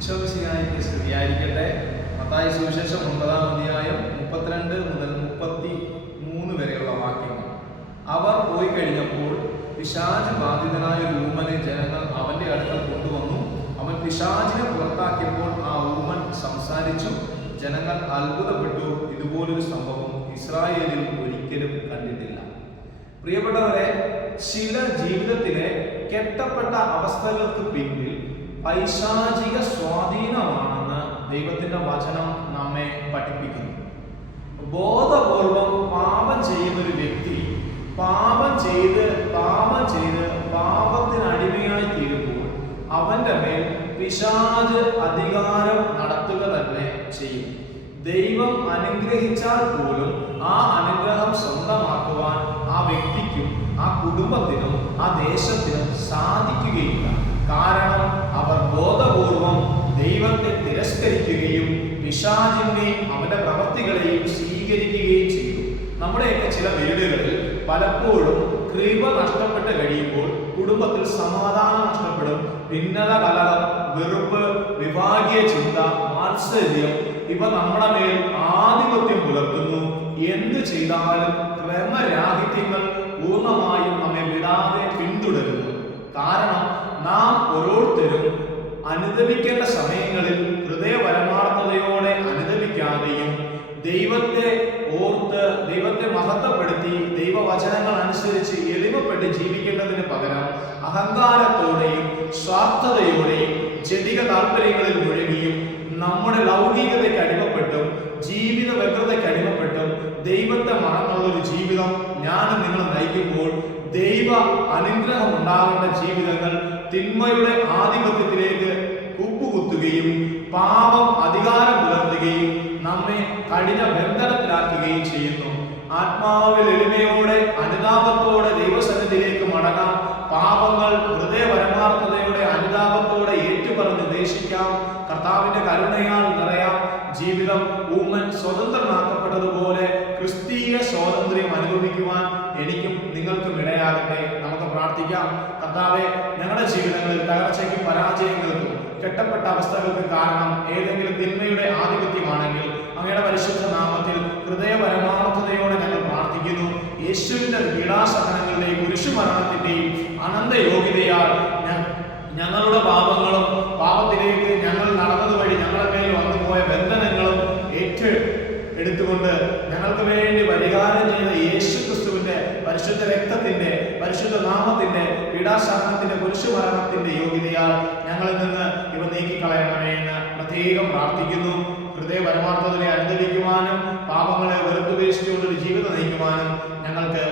ഈശോമിശിഹായ്ക്ക് സ്തുതിയായിരിക്കട്ടെ. മത്തായി സുവിശേഷം 9-ാം അധ്യായം 32 മുതൽ 33 വരെയുള്ള വാക്യങ്ങൾ. അവർ പോയി കഴിഞ്ഞപ്പോൾ പിശാച് ബാധിതനായ ഒരു ഊമനെ ജനങ്ങൾ അവന്റെ അടുക്കൽ കൊണ്ടുവന്നു. അവൻ പിശാചിനെ പുറത്താക്കിയപ്പോൾ ആ ഊമൻ സംസാരിച്ചു. ജനങ്ങൾ അത്ഭുതപ്പെട്ടു. ഇതുപോലൊരു സംഭവം ഇസ്രായേലിൽ ഒരിക്കലും കണ്ടിട്ടില്ല. പ്രിയപ്പെട്ടവരെ, ചില ജീവിതത്തിലെ കെട്ടപ്പെട്ട അവസ്ഥകൾക്ക് പിന്നിൽ പൈശാചിക സ്വാധീനമാണെന്ന് ദൈവത്തിന്റെ വചനം നമ്മെ പഠിപ്പിക്കുന്നു. ബോധപൂർവം പാപം ചെയ്യുന്ന ഒരു വ്യക്തി പാപം ചെയ്ത് പാപത്തിന് അടിമയായി തീരുമ്പോൾ അവന്റെ മേൽ പിശാച് അധികാരം നടത്തുക തന്നെ ചെയ്യും. ദൈവം അനുഗ്രഹിച്ചാൽ പോലും ആ അനുഗ്രഹം സ്വന്തമാക്കുവാൻ ആ വ്യക്തിക്കും ആ കുടുംബത്തിനും ആ ദേശത്തിനും സാധിക്കുകയില്ല. കാരണം അവർ ബോധപൂർവം ദൈവത്തെ തിരസ്കരിക്കുകയും പിശാചിനെയും അവന്റെ പ്രവൃത്തികളെയും സ്വീകരിക്കുകയും ചെയ്തു. നമ്മുടെയൊക്കെ ചില വീടുകളിൽ പലപ്പോഴും കൃപ നഷ്ടപ്പെട്ട് കഴിയുമ്പോൾ കുടുംബത്തിൽ സമാധാനം നഷ്ടപ്പെടും. ഭിന്നത, കലഹം, വെറുപ്പ്, വിഭാഗീയ ചിന്ത, മാത്സര്യം ഇവ നമ്മുടെ മേൽ ആധിപത്യം പുലർത്തുന്നു. എന്ത് ചെയ്താലും ക്രമരാഹിത്യങ്ങൾ പൂർണ്ണമായും നമ്മെ വിടാതെ പിന്തുടരുന്നു. കാരണം നാം ഓരോരുത്തരും അനുദപിക്കേണ്ട സമയങ്ങളിൽ ഹൃദയപരമാർത്ഥതയോടെ അനുദപിക്കാതെയും ദൈവത്തെ ഓർത്ത് ദൈവത്തെ മഹത്വപ്പെടുത്തി ദൈവവചനങ്ങൾ അനുസരിച്ച് എളിമപ്പെട്ട് ജീവിക്കേണ്ടതിന് പകരം അഹങ്കാരത്തോടെയും സ്വാർത്ഥതയോടെയും ജഡിക താല്പര്യങ്ങളിൽ മുഴുകിയും നമ്മുടെ ലൗകികതയ്ക്ക് അടിമപ്പെട്ടും ജീവിത വ്യഗ്രതയ്ക്ക് അടിമപ്പെട്ടും ദൈവത്തെ മറന്നുള്ളൊരു ജീവിതം ഞാനും നിങ്ങൾ നയിക്കുമ്പോൾ ദൈവ അനുഗ്രഹം ഉണ്ടാകേണ്ട ജീവിതങ്ങൾ തിന്മയുടെ ആധിപത്യത്തിലേക്ക് കുപ്പുകുത്തുകയും പാപം അധികാരം പുലർത്തുകയും നമ്മെ കഠിന ബന്ധനത്തിലാക്കുകയും ചെയ്യുന്നു. ആത്മാവിൽ എളിമയോടെ അനുതാപത്തോടെ ദൈവസന്നിധിയിലേക്ക് മടങ്ങാം. പാപങ്ങൾ ഹൃദയപരമാർത്ഥതയോടെ അനുതാപത്തോടെ ഏറ്റുപറഞ്ഞ് ഉപേക്ഷിക്കാം. കർത്താവിന്റെ കരുണയാൽ നിറയാം. ജീവിതം ഊമൻ സ്വതന്ത്രനാക്കപ്പെട്ടതുപോലെ ക്രിസ്തീയ സ്വാതന്ത്ര്യം അനുഭവിക്കുവാൻ എനിക്കും നിങ്ങൾക്കും ഇടയാകട്ടെ. നമുക്ക് പ്രാർത്ഥിക്കാം. കർത്താവെ, ഞങ്ങളുടെ ജീവിതങ്ങളിൽ തകർച്ചയ്ക്കും പരാജയങ്ങൾക്കും കെട്ടപ്പെട്ട അവസ്ഥകൾക്കും കാരണം ഏതെങ്കിലും തിന്മയുടെ ആധിപത്യമാണെങ്കിൽ അങ്ങയുടെ പരിശുദ്ധ നാമത്തിൽ ഹൃദയപരമാർത്ഥതയോടെ ഞങ്ങൾ പ്രാർത്ഥിക്കുന്നു. യേശുവിന്റെ പീഡാസഹനങ്ങളുടെയും കുരിശുമരണത്തിന്റെയും അനന്ത യോഗ്യതയാൽ ഞങ്ങളുടെ പാപങ്ങളും പാപത്തിലേക്ക് ഞങ്ങൾ നടന്നത് വഴി ഞങ്ങളുടെ മേൽ വന്നുപോയ ബന്ധനങ്ങളും എടുത്തുകൊണ്ട് ഞങ്ങൾക്ക് വേണ്ടി പരിഹാരം ചെയ്ത യേശു ക്രിസ്തുവിന്റെ പരിശുദ്ധ രക്തത്തിന്റെ പരിശുദ്ധ നാമത്തിന്റെ പീഡാസഹനത്തിന്റെ കുരിശുമരണത്തിന്റെ യോഗ്യതയാൽ ഞങ്ങളിൽ നിന്ന് ഇവ നീക്കിക്കളയണമേ എന്ന് പ്രത്യേകം പ്രാർത്ഥിക്കുന്നു. ഹൃദയ പരമാർത്ഥതയെ അനുദപിക്കുവാനും പാപങ്ങളെ വെറുത്തുപേക്ഷിച്ചുകൊണ്ടൊരു ജീവിതം നയിക്കുവാനും ഞങ്ങൾക്ക്